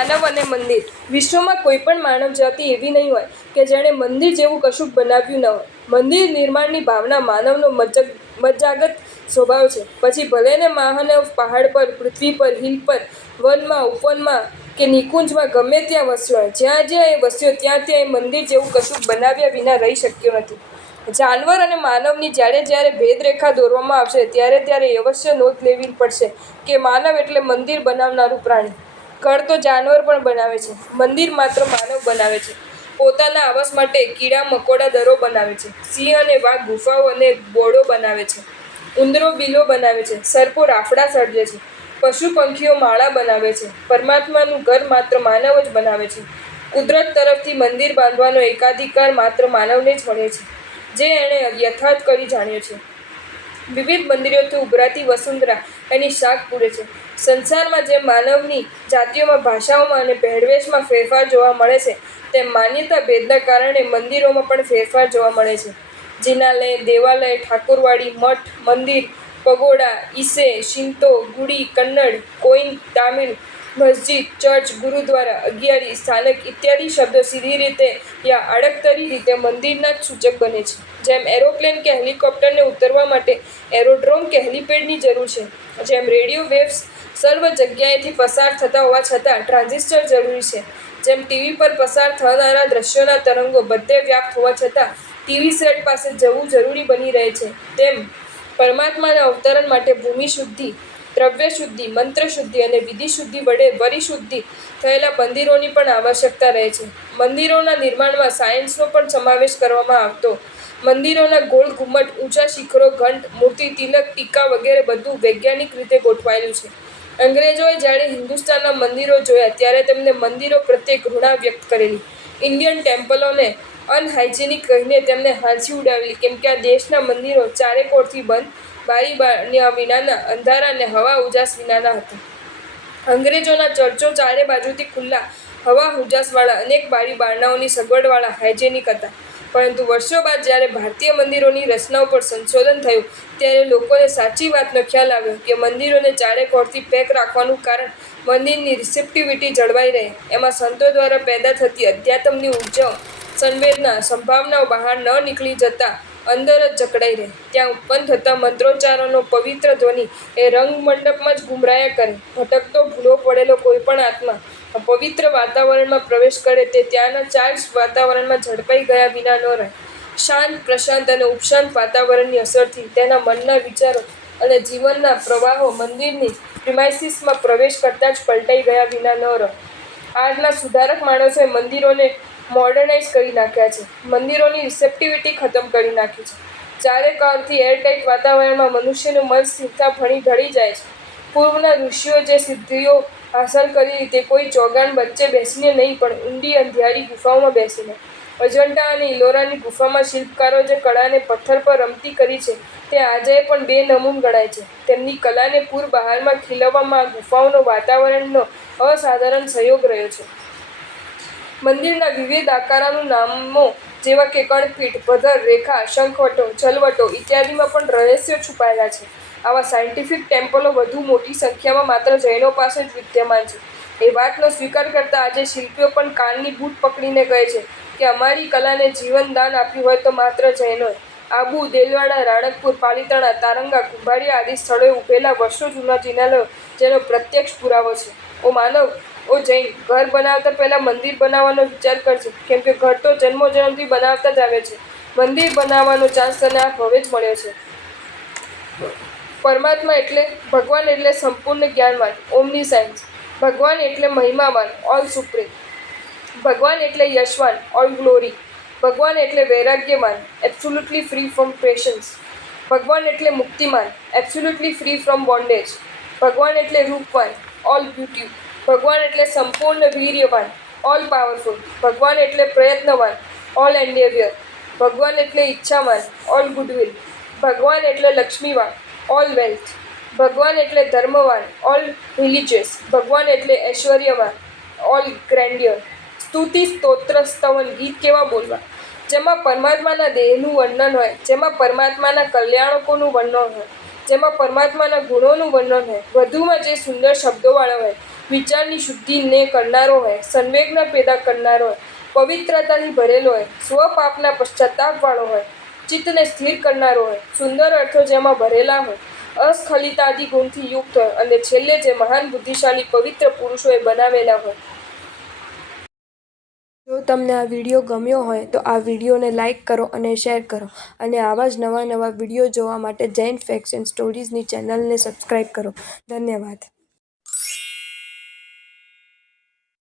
માનવ અને મંદિર. વિશ્વમાં કોઈ પણ માનવ જાતિ એવી નહીં હોય કે જેણે મંદિર જેવું કશુંક બનાવ્યું ન હોય. મંદિર નિર્માણની ભાવના માનવનો મજ્જાગત સ્વભાવ છે. પછી ભલે ને મહાનવ પહાડ પર, પૃથ્વી પર, હિલ પર, વનમાં, ઉપવનમાં કે નિકુંજમાં ગમે ત્યાં વસ્યો હોય. જ્યાં જ્યાં એ વસ્યો ત્યાં ત્યાં એ મંદિર જેવું કશુંક બનાવ્યા વિના રહી શક્યો નથી. જાનવર અને માનવની જ્યારે જ્યારે ભેદરેખા દોરવામાં આવશે ત્યારે અવશ્ય નોંધ લેવી પડશે કે માનવ એટલે મંદિર બનાવનારું પ્રાણી. ઘર તો જાનવર પણ બનાવે છે, મંદિર માત્ર માનવ બનાવે છે. પોતાના આવાસ માટે કીડા મકોડા દરો બનાવે છે. સિંહ અને વાઘ ગુફાઓ અને બોડો બનાવે છે. ઉંદરો બિલો બનાવે છે. સર્પો રાફડા સર્જે છે. પશુ પંખીઓ માળા બનાવે છે. પરમાત્માનું ઘર માત્ર માનવ જ બનાવે છે. કુદરત તરફથી મંદિર બાંધવાનો એકાધિકાર માત્ર માનવને જ મળે છે, જે એણે યથાર્થ કરી જાણ્યો છે. વિવિધ મંદિરોથી ઉભરાતી વસુંધરા એની શાખ પૂરે છે. સંસારમાં જેમ માનવની જાતિઓમાં, ભાષાઓમાં અને પહેરવેશમાં ફેરફાર જોવા મળે છે, તેમ માન્યતા ભેદના કારણે મંદિરોમાં પણ ફેરફાર જોવા મળે છે. જિનાલય, દેવાલય, ઠાકોરવાડી, મઠ, મંદિર, પગોડા, ઈસે, શિંતો, ગુડી, કન્નડ, કોઈન, તામિલ, મસ્જિદ, ચર્ચ, ગુરુદ્વારા, અગિયારી, સ્થાનક ઇત્યાદિ શબ્દો સીધી રીતે યા આડકતરી રીતે મંદિરના જ સૂચક બને છે. જેમ એરોપ્લેન કે હેલિકોપ્ટરને ઉતરવા માટે એરોડ્રોમ કે હેલિપેડની જરૂર છે, જેમ રેડિયો વેવ્સ સર્વ જગ્યાએથી પસાર થતા હોવા છતાં ટ્રાન્ઝિસ્ટર જરૂરી છે, જેમ ટીવી પર પસાર થનારા દ્રશ્યોના તરંગો બધે વ્યાપ્ત હોવા છતાં ટીવી સેટ પાસે જવું જરૂરી બની રહે છે, તેમ પરમાત્માના અવતરણ માટે ભૂમિ શુદ્ધિ, દ્રવ્ય શુદ્ધિ, મંત્ર શુદ્ધિ અને વિધિ શુદ્ધિ વડે પરિશુદ્ધિ થયેલા મંદિરોની પણ આવશ્યકતા રહે છે. મંદિરોના નિર્માણમાં સાયન્સનો પણ સમાવેશ કરવામાં આવતો. મંદિરોના ગોળ ઘુમ્મટ, ઊંચા શિખરો, ઘંટ, મૂર્તિ, તિલક, ટીકા વગેરે બધું વૈજ્ઞાનિક રીતે ગોઠવાયેલું છે. અંગ્રેજોએ જ્યારે હિન્દુસ્તાનના મંદિરો જોયા ત્યારે તેમને મંદિરો પ્રત્યે ઘૃણા વ્યક્ત કરેલી. ઇન્ડિયન ટેમ્પલોને અનહાઇજેનિક કહીને તેમને હાંસી ઉડાવેલી, કેમ કે આ દેશના મંદિરો ચારેકોરથી બંધ, બારી બારણાં વિનાના, અંધારા અને હવા ઉજાસ વિનાના હતા. અંગ્રેજોના ચર્ચો ચારે બાજુથી ખુલ્લા, હવા ઉજાસવાળા, અનેક બારી બારણાઓની સગવડવાળા, હાઇજેનિક હતા. પરંતુ વર્ષો બાદ જ્યારે ભારતીય મંદિરોની રચનાઓ પર સંશોધન થયું ત્યારે લોકોને સાચી વાતનો ખ્યાલ આવ્યો કે મંદિરોને ચારેકોરથી પેક રાખવાનું કારણ મંદિરની રિસેપ્ટિવિટી જળવાઈ રહે, એમાં સંતો દ્વારા પેદા થતી અધ્યાત્મની ઉર્જાઓ, સંવેદના, સંભાવનાઓ બહાર ન નીકળી જતા અંદર જ જકડાઈ રહે. ત્યાં ઉત્પન્ન થતા મંત્રોચ્ચારનો પવિત્ર ધ્વનિ એ રંગમંડપમાં જ ગુમરાયા કરે. ભટકતો ભૂલો પડેલો કોઈ પણ આત્મા પવિત્ર વાતાવરણમાં પ્રવેશ કરે તે ત્યાંના ચાર્જ વાતાવરણમાં ઝડપાઈ ગયા વિના ન રહે. શાંત, પ્રશાંત અને ઉપશાંત વાતાવરણની અસરથી તેના મનના વિચારો અને જીવનના પ્રવાહો મંદિરની પ્રિમાઇસીસમાં પ્રવેશ કરતાં જ પલટાઈ ગયા વિના ન રહે. આજના સુધારક માણસોએ મંદિરોને મોડર્નાઇઝ કરી નાખ્યા છે. મંદિરોની રિસેપ્ટિવિટી ખતમ કરી નાખી છે. ચારેકોરથી એરટાઇટ વાતાવરણમાં મનુષ્યનું મન સ્થિરતા ભણી ઢળી જાય છે. પૂર્વના ઋષિઓ જે સિદ્ધિઓ હાંસલ કરેલી તે કોઈ ચોગાન વચ્ચે બેસીને નહીં પણ ઊંડી અંધિયારી ગુફાઓમાં બેસીને. અજંટા અને ઇલોરાની ગુફામાં શિલ્પકારો જે કળાને પથ્થર પર રમતી કરી છે તે આજે પણ બેનમૂન ગણાય છે. તેમની કલાને પૂર બહારમાં ખીલવવામાં આ ગુફાઓનો વાતાવરણનો અસાધારણ સહયોગ રહ્યો છે. મંદિરના વિવિધ આકારોનું નામો જેવા કે કણપીઠ, પધ્ધર, રેખા, શંખવટો, જલવટો ઇત્યાદિમાં પણ રહસ્યો છુપાયેલા છે. આવા સાયન્ટિફિક ટેમ્પલો વધુ મોટી સંખ્યામાં માત્ર જૈનો પાસે જ વિદ્યમાન છે. એ વાતનો સ્વીકાર કરતા આજે શિલ્પીઓ પણ કાનની બૂટ પકડીને કહે છે કે અમારી કલાને જીવન દાન આપ્યું હોય તો માત્ર જૈનોએ. આબુ, દેલવાડા, રાણકપુર, પાલીતાણા, તારંગા, કુંભારિયા આદિ સ્થળોએ ઉભેલા વર્ષો જૂના જિનાલયો જેનો પ્રત્યક્ષ પુરાવો છે. ઓ માનવ, ઓ જૈન, ઘર બનાવતા પહેલાં મંદિર બનાવવાનો વિચાર કરજે, કેમ કે ઘર તો જન્મોજન્મથી બનાવતા જ આવે છે. મંદિર બનાવવાનો ચાન્સ તને આ હવે જ મળ્યો છે. પરમાત્મા એટલે ભગવાન એટલે સંપૂર્ણ જ્ઞાનવાન, ઓમનીસેન્સ. ભગવાન એટલે મહિમાવાન, ઓલ સુપ્રીમ. ભગવાન એટલે યશવાન, ઓલ ગ્લોરી. ભગવાન એટલે વૈરાગ્યવાન, એબ્સોલ્યુટલી ફ્રી ફ્રોમ પેશન્સ. ભગવાન એટલે મુક્તિમાન, એબ્સોલ્યુટલી ફ્રી ફ્રોમ બોન્ડેજ. ભગવાન એટલે રૂપવાન, ઓલ બ્યુટી. ભગવાન એટલે સંપૂર્ણ વીર્યવાન, ઓલ પાવરફુલ. ભગવાન એટલે પ્રયત્નવાન, ઓલ એન્ડેવિયર. ભગવાન એટલે ઈચ્છાવાન, ઓલ ગુડવિલ. ભગવાન એટલે લક્ષ્મીવાન, ઓલ વેલ્થ. ભગવાન એટલે ધર્મવાન, ઓલ રિલિજિયસ. ભગવાન એટલે ઐશ્વર્યવાન, ઓલ ગ્રેન્ડિયર. સ્તુતિ, સ્તોત્ર, સ્તવન, ગીત કેવા બોલવા જેમાં પરમાત્માના દેહનું વર્ણન હોય, જેમાં પરમાત્માના કલ્યાણકોનું વર્ણન હોય, જેમાં પરમાત્માના ગુણોનું વર્ણન હોય, વધુમાં જે સુંદર શબ્દોવાળા હોય વિચારની શુદ્ધિને કરનારો હોય, સંવેગના પેદા કરનારો હોય, પવિત્રતાથી ભરેલો હોય, સ્વપાપના પશ્ચાતાપવાળો હોય, ચિત્તને સ્થિર કરનારો હોય, સુંદર અર્થો જેમાં ભરેલા હોય, અસ્ખલિતાદિ ગુણથી યુક્ત હોય અને છેલ્લે જે મહાન બુદ્ધિશાળી પવિત્ર પુરુષોએ બનાવેલા હોય. જો તમને આ વિડીયો ગમ્યો હોય તો આ વિડીયોને લાઇક કરો અને શેર કરો અને આવા જ નવા વિડીયો જોવા માટે જૈન ફેક્ટ્સ એન્ડ સ્ટોરીઝની ચેનલને સબસ્ક્રાઈબ કરો. ધન્યવાદ.